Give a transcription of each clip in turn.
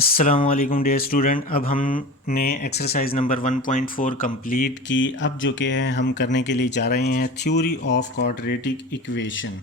अस्सलाम वालेकुम dear student. अब हमने एक्सरसाइज नंबर 1.4 कंप्लीट की। अब जो कि है हम करने के लिए जा रहे हैं theory of quadratic equation.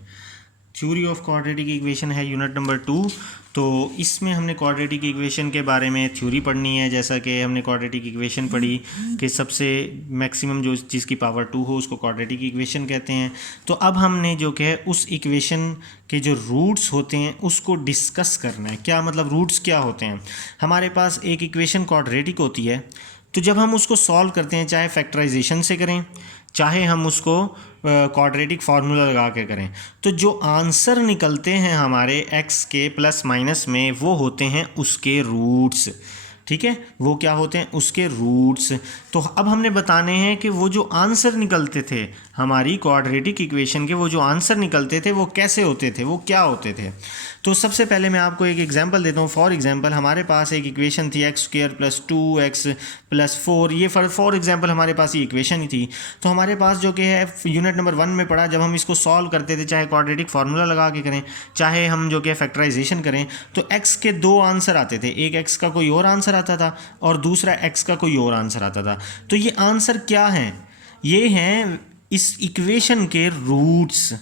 Theory of quadratic equation है यूनिट नंबर 2। तो इसमें हमने क्वाड्रेटिक इक्वेशन के बारे में थ्योरी पढ़नी है। जैसा कि हमने क्वाड्रेटिक इक्वेशन पढ़ी कि सबसे मैक्सिमम जो चीज़ की पावर 2 हो उसको क्वाड्रेटिक इक्वेशन कहते हैं। तो अब हमने जो कि है उस इक्वेशन के जो रूट्स होते हैं उसको डिस्कस करना है। क्या मतलब रूट्स क्या होते हैं? हमारे पास एक इक्वेशन क्वाड्रेटिक होती है, तो जब हम उसको सॉल्व करते हैं, चाहे फैक्टराइजेशन से करें चाहे हम उसको क्वाड्रेटिक फार्मूला लगा के करें, तो जो आंसर निकलते हैं हमारे एक्स के प्लस माइनस में वो होते हैं उसके रूट्स। ठीक है, वो क्या होते हैं? उसके रूट्स। तो अब हमने बताने हैं कि वो जो आंसर निकलते थे हमारी क्वाड्रेटिक इक्वेशन के, वो जो आंसर निकलते थे वो कैसे होते थे, वो क्या होते थे। तो सबसे पहले मैं आपको एक एग्जांपल देता हूँ। फॉर एग्जांपल हमारे पास एक इक्वेशन थी x square plus 2x plus 4। ये फॉर एग्जांपल हमारे पास ये इक्वेशन ही थी। तो हमारे पास जो कि है यूनिट नंबर 1 में पढ़ा, जब हम इसको सॉल्व करते थे चाहे क्वाड्रेटिक फार्मूला लगा के करें चाहे हम जो कि फैक्टराइजेशन करें, तो x के दो आंसर आते थे। एक x का कोई और आंसर आता था और दूसरा x का कोई और आंसर आता था। तो ये आंसर क्या हैं? ये हैं इस इक्वेशन के रूट्स।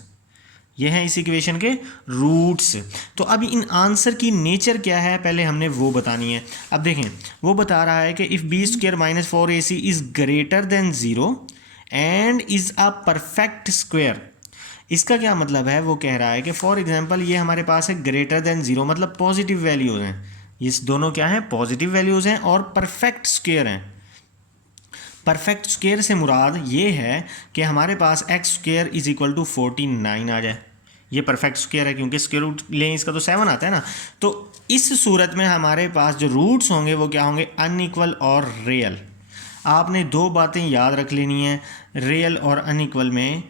ये हैं इस इक्वेशन के रूट्स। तो अब इन आंसर की नेचर क्या है पहले हमने वो बतानी है। अब देखें, वो बता रहा है कि if B square minus 4ac is greater than 0 and is a perfect square. इसका क्या मतलब है? वो कह रहा है कि फॉर एग्जांपल ये हमारे पास है ग्रेटर देन 0, मतलब पॉजिटिव वैल्यूज़ हैं। ये दोनों क्या हैं? पॉजिटिव वैल्यूज़ हैं और परफेक्ट स्क्वायर हैं। परफेक्ट स्क्वायर से मुराद ये है कि हमारे पास x square is equal to 49 आ जाए। ये परफेक्ट स्क्वायर है क्योंकि स्क्वायर रूट लें इसका तो 7 आता है ना। तो इस सूरत में हमारे पास जो रूट्स होंगे वो क्या होंगे? अनइक्वल और रियल। आपने दो बातें याद रख लेनी है रियल और अनइक्वल में,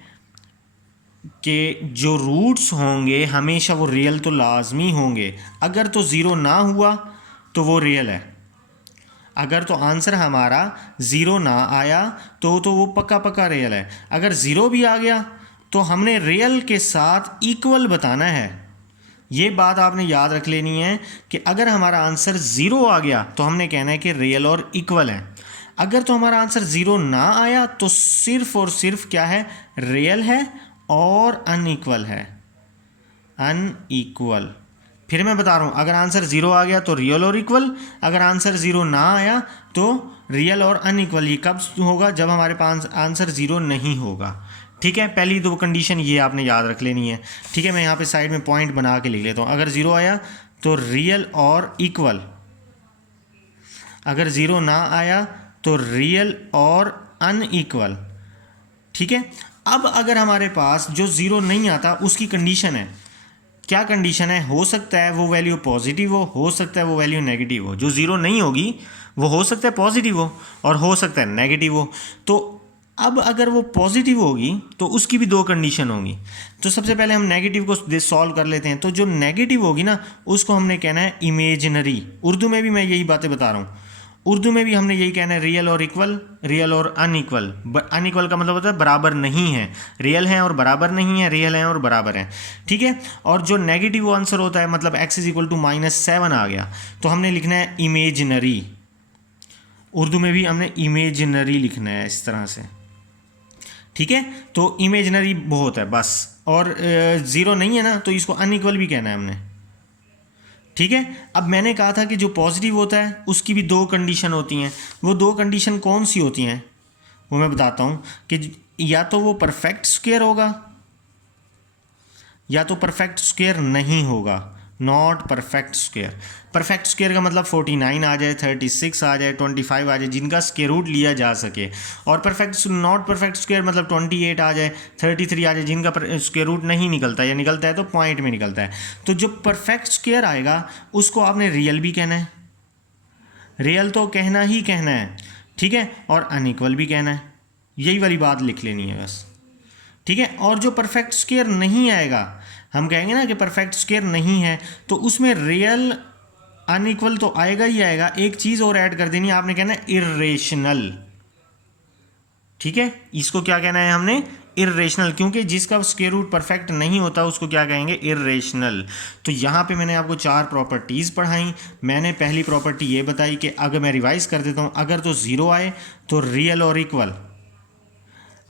कि जो रूट्स होंगे हमेशा वो रियल तो लाजमी होंगे। अगर तो ज़ीरो ना हुआ तो वो रियल है। अगर तो आंसर हमारा ज़ीरो ना आया तो वो पक्का पक्का रियल है। अगर ज़ीरो भी आ गया तो हमने रियल के साथ इक्वल बताना है। ये बात आपने याद रख लेनी है कि अगर हमारा आंसर ज़ीरो आ गया तो हमने कहना है कि रियल और इक्वल है। अगर तो हमारा आंसर ज़ीरो ना आया तो सिर्फ और सिर्फ क्या है? रियल है और अनइक्वल है। अनइक्वल। फिर मैं बता रहा हूँ, अगर आंसर ज़ीरो आ गया तो रियल और इक्वल, अगर आंसर ज़ीरो ना आया तो रियल और अनइक्वल। ये कब होगा? जब हमारे पास आंसर ज़ीरो नहीं होगा। ठीक है, पहली दो कंडीशन ये आपने याद रख लेनी है। ठीक है, मैं यहाँ पे साइड में पॉइंट बना के लिख लेता हूँ। अगर ज़ीरो आया तो रियल और इक्वल, अगर ज़ीरो ना आया तो रियल और अनइक्वल। ठीक है, अब अगर हमारे पास जो ज़ीरो नहीं आता उसकी कंडीशन है, क्या कंडीशन है? हो सकता है वो वैल्यू पॉजिटिव हो सकता है वो वैल्यू नेगेटिव हो। जो ज़ीरो नहीं होगी वो हो सकता है पॉजिटिव और हो सकता है नेगेटिव हो। तो अब अगर वो पॉजिटिव होगी तो उसकी भी दो कंडीशन होंगी। तो सबसे पहले हम नेगेटिव को सॉल्व कर लेते हैं। तो जो नेगेटिव होगी ना उसको हमने कहना है इमेजिनरी। उर्दू में भी मैं यही बातें बता रहा हूँ। उर्दू में भी हमने यही कहना है रियल और इक्वल, रियल और अनइक्वल। अनइक्वल का मतलब होता है बराबर नहीं है। रियल है और बराबर नहीं है, रियल है और बराबर है। ठीक है, और जो नेगेटिव आंसर होता है मतलब x इज इक्वल टू -7 आ गया तो हमने लिखना है इमेजिनरी। उर्दू में भी हमने इमेजिनरी लिखना है इस तरह से। ठीक है, तो इमेजिनरी बहुत है बस। और ज़ीरो नहीं है ना तो इसको अनइक्वल भी कहना है हमने। ठीक है, अब मैंने कहा था कि जो पॉजिटिव होता है उसकी भी दो कंडीशन होती हैं। वो दो कंडीशन कौन सी होती हैं वो मैं बताता हूँ कि या तो वो परफेक्ट स्क्वायर होगा या तो परफेक्ट स्क्वायर नहीं होगा। Not perfect square. Perfect square का मतलब 49 आ जाए, 36 आ जाए, 25 आ जाए, जिनका स्क्वायर रूट लिया जा सके। और परफेक्ट नॉट परफेक्ट स्क्वायर मतलब 28 आ जाए, 33 आ जाए, जिनका स्क्वायर रूट नहीं निकलता या निकलता है तो पॉइंट में निकलता है। तो जो परफेक्ट स्क्वायर आएगा उसको आपने रियल भी कहना है, रियल तो कहना ही कहना है। ठीक है, और अनइक्वल भी कहना है। यही वाली बात लिख लेनी है बस। ठीक है, और जो परफेक्ट स्क्वायर नहीं आएगा, हम कहेंगे ना कि परफेक्ट स्क्वायर नहीं है, तो उसमें रियल अनइक्वल तो आएगा ही आएगा। एक चीज़ और ऐड कर देनी है, आपने कहना है इर्रेशनल। ठीक है, इसको क्या कहना है हमने? इर्रेशनल, क्योंकि जिसका स्क्वायर रूट परफेक्ट नहीं होता उसको क्या कहेंगे, इर्रेशनल। तो यहाँ पे मैंने आपको 4 प्रॉपर्टीज़ पढ़ाई। मैंने पहली प्रॉपर्टी ये बताई कि अगर मैं रिवाइज कर देता हूँ, अगर तो ज़ीरो आए तो रियल और इक्वल,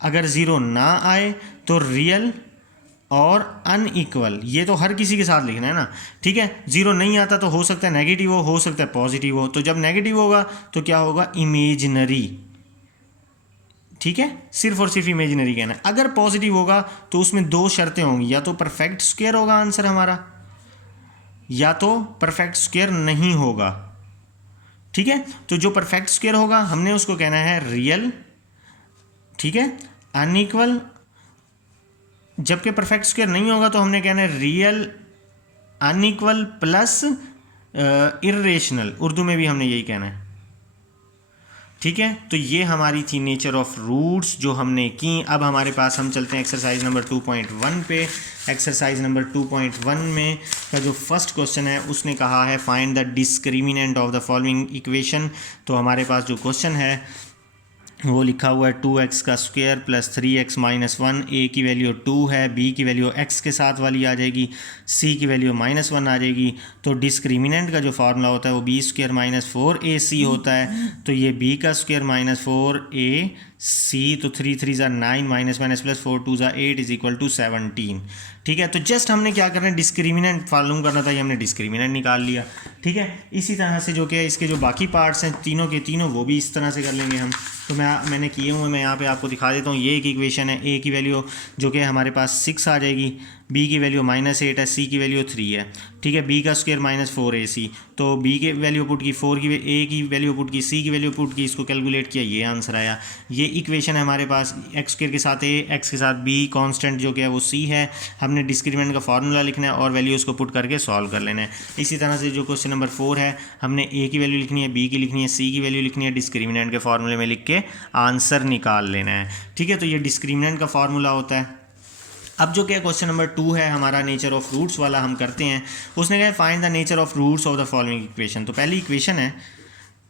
अगर ज़ीरो ना आए तो रियल और अनइक्वल। ये तो हर किसी के साथ लिखना है ना, ठीक है। जीरो नहीं आता तो हो सकता है नेगेटिव हो सकता है पॉजिटिव हो। तो जब नेगेटिव होगा तो क्या होगा, इमेजिनरी, ठीक है, सिर्फ और सिर्फ इमेजिनरी कहना है। अगर पॉजिटिव होगा तो उसमें 2 शर्तें होंगी, या तो परफेक्ट स्क्वायर होगा आंसर हमारा, या तो परफेक्ट स्क्वायर नहीं होगा, ठीक है। तो जो परफेक्ट स्क्वायर होगा हमने उसको कहना है रियल, ठीक है। अनइक्वल, जबकि परफेक्ट स्क्वायर नहीं होगा तो हमने कहना है real, unequal plus irrational, Urdu में भी हमने यही कहना है, ठीक है। तो ये हमारी थी नेचर ऑफ रूट्स जो हमने की। अब हमारे पास हम चलते हैं एक्सरसाइज नंबर 2.1 पे। एक्सरसाइज नंबर 2.1 में का जो फर्स्ट क्वेश्चन है उसने कहा है find the discriminant of the following equation. तो हमारे पास जो क्वेश्चन है वो लिखा हुआ है 2x का स्क्वायर प्लस 3x माइनस 1। ए की वैल्यू 2 है, बी की वैल्यू x के साथ वाली आ जाएगी, सी की वैल्यू -1 आ जाएगी। तो डिस्क्रिमिनेंट का जो फार्मूला होता है वो बी स्क्वायर माइनस 4ac होता है। तो ये b का स्क्वायर माइनस 4ac, तो 3 3 ज़ा 9 माइनस माइनस प्लस 4 2 ज़ा 8 इज इक्वल टू 17, ठीक है। तो जस्ट हमने क्या करना है, डिस्क्रिमिनेंट मालूम करना था, ये हमने डिस्क्रिमिनेंट निकाल लिया, ठीक है। इसी तरह से जो कि इसके जो बाकी पार्ट्स हैं तीनों के तीनों वो भी इस तरह से कर लेंगे हम। तो मैंने किए हुए, मैं यहाँ पे आपको दिखा देता हूँ। ये एक इक्वेशन है, ए की वैल्यू जो कि हमारे पास 6 आ जाएगी, बी की वैल्यू -8 है, सी की वैल्यू 3 है, ठीक है। बी का स्क्वायर -4ac, तो बी की वैल्यू पुट की, 4 की, ए की वैल्यू पुट की, सी की वैल्यू पुट की, इसको कैलकुलेट किया, ये आंसर आया। ये इक्वेशन है हमारे पास, एक्स स्क्वायर के साथ ए, एक्स के साथ बी, कांस्टेंट जो कि है वो सी है। हमने डिस्क्रिमिनेंट का फार्मूला लिखना है और वैल्यू उसको पुट करके सॉल्व कर लेना है। इसी तरह से जो क्वेश्चन नंबर 4 है, हमने ए की वैल्यू लिखनी है, बी की लिखनी है, सी की वैल्यू लिखनी है, डिस्क्रिमिनेंट के फार्मूले में लिख के आंसर निकाल लेना है, ठीक है। तो ये डिस्क्रिमिनेंट का फार्मूला होता है। अब जो क्या क्वेश्चन नंबर 2 है हमारा नेचर ऑफ रूट्स वाला, हम करते हैं। उसने कहा find the nature of roots of the following equation. तो पहली इक्वेशन है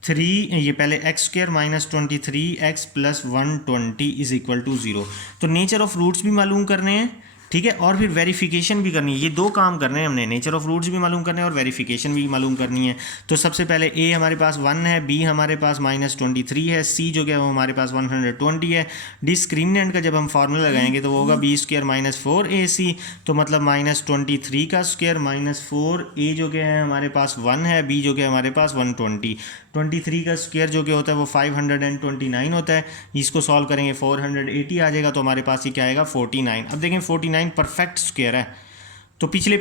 3, ये पहले x square minus 23x plus 120 is equal to 0। तो नेचर ऑफ रूट्स भी मालूम करने हैं, ठीक है, और फिर वेरिफिकेशन भी करनी है। ये 2 काम करने हैं हमने, नेचर ऑफ रूट्स भी मालूम करने हैं और वेरिफिकेशन भी मालूम करनी है। तो सबसे पहले ए हमारे पास 1 है, बी हमारे पास -23 है, सी जो क्या है वो हमारे पास 120 है। डिस्क्रिमिनेंट का जब हम फार्मूला लगाएंगे तो वो होगा बी स्क्वायर माइनस 4ac, तो मतलब -23 का स्क्वायर माइनस 4, ए जो क्या है हमारे पास 1 है, बी जो क्या है हमारे पास 120, 23 का स्क्वायर जो कि होता है वो 529 होता है। इसको सॉल्व करेंगे 480 आ जाएगा, तो हमारे पास ये क्या आएगा 49। अब देखें 49 परफेक्ट स्क्वायर है। तो पिछले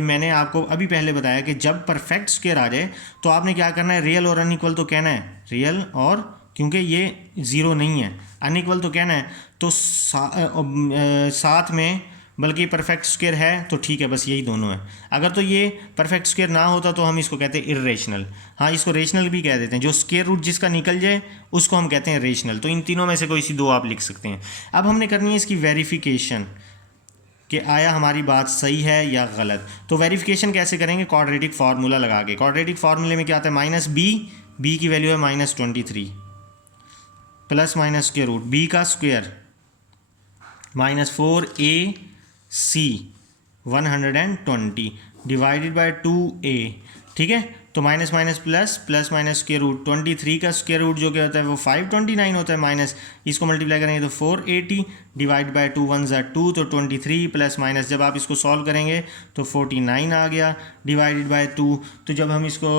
मैंने आपको अभी पहले बताया कि जब परफेक्ट स्क्वायर आ जाए तो आपने क्या करना है, रियल और अनइक्वल तो कहना है, रियल और, क्योंकि ये 0 नहीं है, अनइक्वल तो कहना है। तो साथ में बल्कि परफेक्ट स्क्वायर है तो ठीक है, बस यही दोनों है। अगर तो ये परफेक्ट स्क्वायर ना होता तो हम इसको कहते हैं इर्रेशनल। हाँ, इसको रेशनल भी कह देते हैं, जो स्क्वायर रूट जिसका निकल जाए उसको हम कहते हैं रेशनल। तो इन तीनों में से कोई सी 2 आप लिख सकते हैं। अब हमने करनी है इसकी वेरिफिकेशन कि आया हमारी बात सही है या गलत। तो वेरिफिकेशन कैसे करेंगे, क्वाड्रेटिक फार्मूला लगा के। क्वाड्रेटिक फार्मूले में क्या आता है, माइनस बी की वैल्यू है -23 plus minus square root B का square -4ac 120 divided by 2a, ठीक है। तो minus minus plus, plus minus square root, 23 का स्क्वायर रूट जो क्या होता है वो 529 होता है, माइनस इसको मल्टीप्लाई करेंगे तो 480 डिवाइड बाय 2 1 ज़ा 2, तो 23 प्लस माइनस जब आप इसको सॉल्व करेंगे तो 49 आ गया डिवाइडेड बाय 2। तो जब हम इसको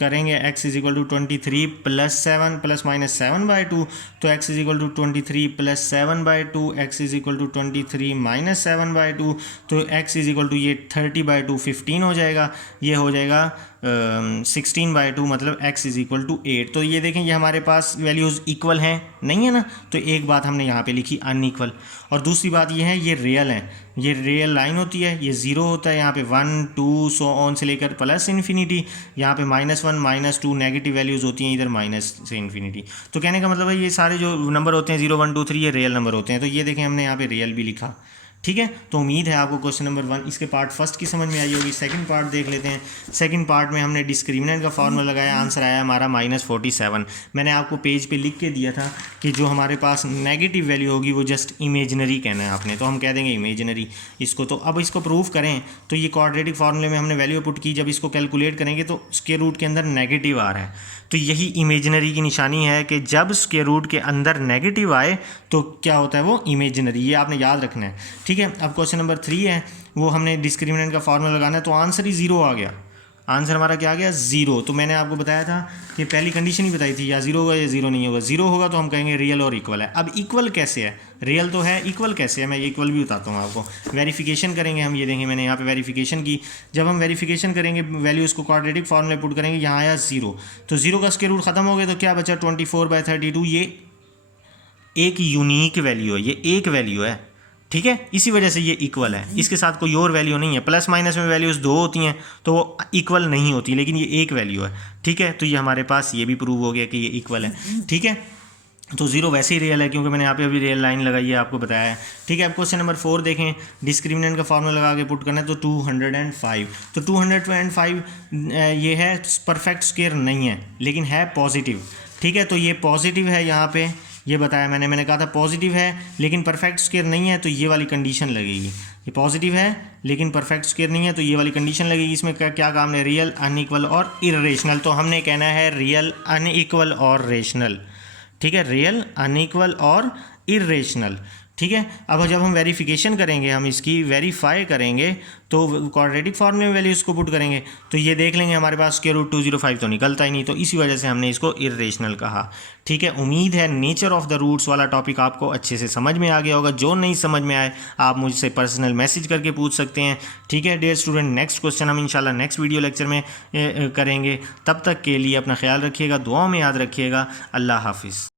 करेंगे x is equal to 23 plus 7 plus minus 7 by 2, तो x is equal to 23 plus 7 by 2, x is equal to 23 minus 7 by 2, तो x इज इक्वल टू ये 30 बाय 2 15 हो जाएगा, ये हो जाएगा 16 बाय 2, मतलब x इज इक्वल टू 8। तो ये देखें ये हमारे पास वैल्यूज़ इक्वल हैं, नहीं है ना। तो एक बात हमने यहाँ पे लिखी अनइक्वल, और दूसरी बात ये है ये रियल है, ये रियल लाइन होती है, ये 0 होता है, यहाँ पे 1 2 सो ऑन से लेकर प्लस इन्फिनिटी, यहाँ पे -1 -2 नेगेटिव वैल्यूज़ होती हैं इधर माइनस से इन्फिनिटी। तो कहने का मतलब है ये सारे जो नंबर होते हैं 0 1 2 3 ये रियल नंबर होते हैं। तो ये देखें हमने यहाँ पे रियल भी लिखा, ठीक है, तो उम्मीद है आपको क्वेश्चन नंबर 1 इसके पार्ट फर्स्ट की समझ में आई होगी। सेकंड पार्ट देख लेते हैं। सेकंड पार्ट में हमने डिस्क्रिमिनेंट का फार्मूला लगाया, आंसर आया हमारा -47। मैंने आपको पेज पे लिख के दिया था कि जो हमारे पास नेगेटिव वैल्यू होगी वो जस्ट इमेजनरी कहना है आपने, तो हम कह देंगे इमेजनरी इसको। तो अब इसको प्रूव करें तो ये क्वाड्रेटिक फार्मूले में हमने वैल्यू पुट की, जब इसको कैलकुलेट करेंगे तो स्क्वायर रूट के अंदर नेगेटिव आ रहा है, तो यही इमेजनरी की निशानी है कि जब स्क्वायर रूट के अंदर नेगेटिव आए तो क्या होता है, वो इमेजनरी, ये आपने याद रखना है। ठीक है, अब क्वेश्चन नंबर 3 है, वो हमने डिस्क्रिमिनेंट का फार्मूला लगाना है, तो आंसर ही 0 आ गया। आंसर हमारा क्या आ गया, 0। तो मैंने आपको बताया था कि पहली कंडीशन ही बताई थी, या 0 होगा या 0 नहीं होगा। 0 होगा तो हम कहेंगे रियल और इक्वल है। अब इक्वल कैसे है, रियल तो है, इक्वल कैसे है, मैं ये इक्वल भी बताता हूँ आपको। वेरिफिकेशन करेंगे हम, ये देखें मैंने यहाँ पे वेरिफिकेशन की। जब हम वेरिफिकेशन करेंगे वैल्यूज़ को क्वाड्रेटिक फॉर्मूले पुट करेंगे, यहाँ आया 0, तो 0 का स्क्वायर रूट खत्म हो गया, तो क्या बचा 24/32। ये एक यूनिक वैल्यू है, ये एक वैल्यू है। ठीक है, इसी वजह से ये इक्वल है, इसके साथ कोई और वैल्यू नहीं है। प्लस माइनस में वैल्यूज़ 2 होती हैं तो वो इक्वल नहीं होती, लेकिन ये एक वैल्यू है। ठीक है, तो ये हमारे पास ये भी प्रूव हो गया कि ये इक्वल है। ठीक है, तो 0 वैसे ही रियल है क्योंकि मैंने यहाँ पे अभी रियल लाइन लगाई है, आपको बताया है। ठीक है, अब क्वेश्चन नंबर 4 देखें, डिस्क्रिमिनेंट का फार्मूला लगा के पुट करना है, तो 205। तो 205 ये है परफेक्ट स्क्वायर नहीं है, लेकिन है पॉजिटिव। ठीक है, तो ये पॉजिटिव है, यहाँ पे ये बताया मैंने कहा था पॉजिटिव है लेकिन परफेक्ट स्क्वायर नहीं है, तो ये वाली कंडीशन लगेगी। ये पॉजिटिव है लेकिन परफेक्ट स्क्वायर नहीं है, तो ये वाली कंडीशन लगेगी। इसमें क्या काम है, रियल, अनइक्वल और इरेशनल। तो हमने कहना है रियल, अनइक्वल और रेशनल। ठीक है, रियल, अनइक्वल और इरेशनल। ठीक है, अब जब हम वेरिफिकेशन करेंगे, हम इसकी वेरीफाई करेंगे, तो क्वाड्रेटिक फॉर्मूले में वैल्यू इसको पुट करेंगे, तो ये देख लेंगे हमारे पास स्क्वायर रूट 205 तो निकलता ही नहीं, तो इसी वजह से हमने इसको इरेशनल कहा। ठीक है, उम्मीद है नेचर ऑफ द रूट्स वाला टॉपिक आपको अच्छे से समझ में आ गया होगा। जो नहीं समझ में आए आप मुझसे पर्सनल मैसेज करके पूछ सकते हैं। ठीक है डियर स्टूडेंट, नेक्स्ट क्वेश्चन हम इंशाल्लाह नेक्स्ट वीडियो लेक्चर में करेंगे। तब तक के लिए अपना ख्याल रखिएगा, दुआओं में याद रखिएगा। अल्लाह हाफिज़।